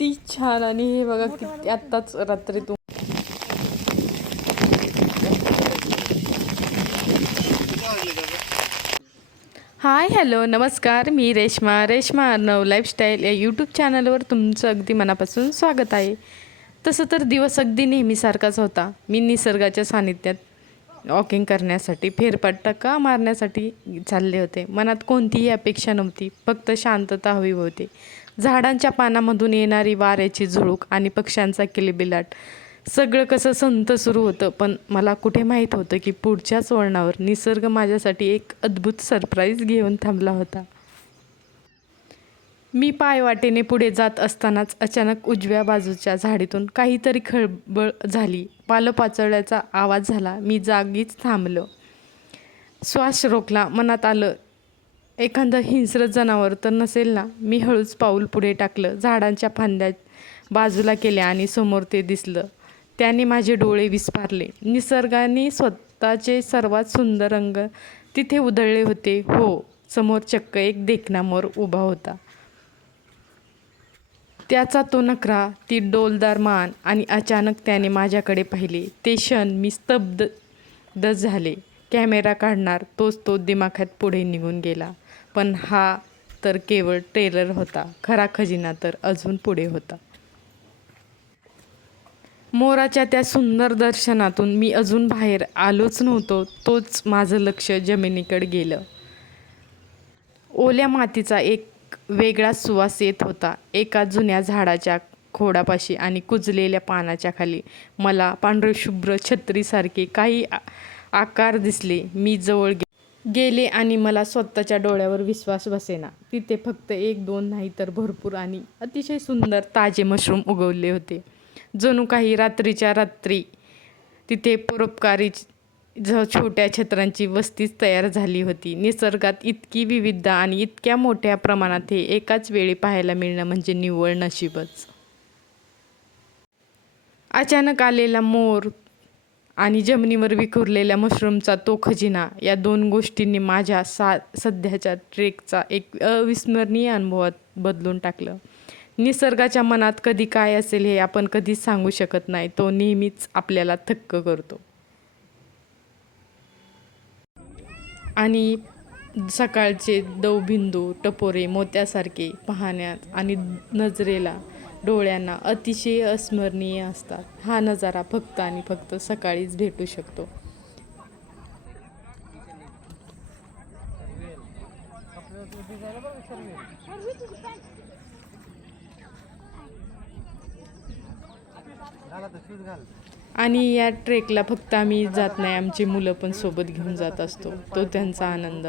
किती छान. आणि हे बघा किती आत्ताच रात्रीतून. हाय हॅलो नमस्कार, मी रेश्मा अर्णव लाईफस्टाईल या यूट्यूब चॅनलवर तुमचं अगदी मनापासून स्वागत आहे. तसं तर दिवस अगदी नेहमीसारखाच होता. मी निसर्गाच्या सानिध्यात वॉकिंग करण्यासाठी, फेरफटका मारण्यासाठी चालले होते. मनात कोणतीही अपेक्षा नव्हती, फक्त शांतता हवी होती. झाडांच्या पानामधून येणारी वाऱ्याची झुळूक आणि पक्ष्यांचा किलबिलाट, सगळं कसं संत सुरू होतं. पण मला कुठे माहीत होतं की पुढच्याच वळणावर निसर्ग माझ्यासाठी एक अद्भुत सरप्राईज घेऊन थांबला होता. मी पायवाटेने पुढे जात असतानाच अचानक उजव्या बाजूच्या झाडीतून काहीतरी खळबळ झाली. पालपाचोळ्याचा आवाज झाला. मी जागीच थांबलो. श्वास रोखला. मनात आलं, एखादं हिंस्र जनावर तर नसेल ना. मी हळूच पाऊल पुढे टाकलं. झाडांच्या फांद्या बाजूला केल्या आणि समोर ते दिसलं. त्याने माझे डोळे विस्फारले. निसर्गाने स्वतःचे सर्वात सुंदर रंग तिथे उधळले होते. हो, समोर चक्क एक देखणा मोर उभा होता. त्याचा तो नखरा, ती डौलदार मान, आणि अचानक त्याने माझ्याकडे पाहिले. ते क्षण मी स्तब्ध झाले. कॅमेरा काढणार तोच तो दिमाखात पुढे निघून गेला. पण हा तर केवळ ट्रेलर होता. खरा खजिना तर अजून पुढे होता. मोराच्या त्या सुंदर दर्शनातून मी अजून बाहेर आलोच नव्हतो. तोच माझं लक्ष जमिनीकडे गेलं. ओल्या मातीचा एक वेगळा सुवास येत होता. एका जुन्या झाडाच्या खोडापाशी आणि कुजलेल्या पानाच्या खाली मला पांढरशुभ्र छत्रीसारखे काही आकार दिसले. मी जवळ गेले आणि मला स्वतःच्या डोळ्यावर विश्वास बसेना. तिथे फक्त एक दोन नाही तर भरपूर आणि अतिशय सुंदर ताजे मशरूम उगवले होते. जणू काही रात्रीच्या रात्री तिथे परोपकारी छोट्या छत्रांची वस्तीच तयार झाली होती. निसर्गात इतकी विविधता आणि इतक्या मोठ्या प्रमाणात हे एकाच वेळी पाहायला मिळणं म्हणजे निव्वळ नशीबच. अचानक आलेला मोर आणि जमिनीवर विखुरलेल्या मशरूमचा तो खजिना, या दोन गोष्टींनी माझ्या सध्याच्या ट्रेकचा एक अविस्मरणीय अनुभवात बदलून टाकलं. निसर्गाच्या मनात कधी काय असेल हे आपण कधीच सांगू शकत नाही. तो नेहमीच आपल्याला थक्क करतो. आणि सकाळचे दवबिंदू टपोरे मोत्यासारखे पाहण्यात आणि नजरेला, डोळ्यांना अतिशय अस्मरणीय असतात. हा नजारा फक्त आणि फक्त सकाळीच भेटू शकतो. आणि या ट्रेकला फक्त आम्ही जात नाही, आमची मुलं पण सोबत घेऊन जात असतो. तो त्यांचा आनंद,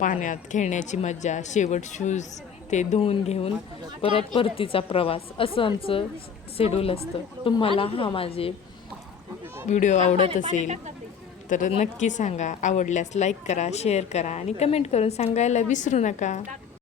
पाण्यात खेळण्याची मजा, शेवट शूज ते धुवून घेऊन परतीचा प्रवास, असं आमचं शेड्यूल असतं. तुम्हाला हा माझे व्हिडिओ आवडत असेल तर नक्की सांगा. आवडल्यास लाईक करा, शेअर करा आणि कमेंट करून सांगायला विसरू नका.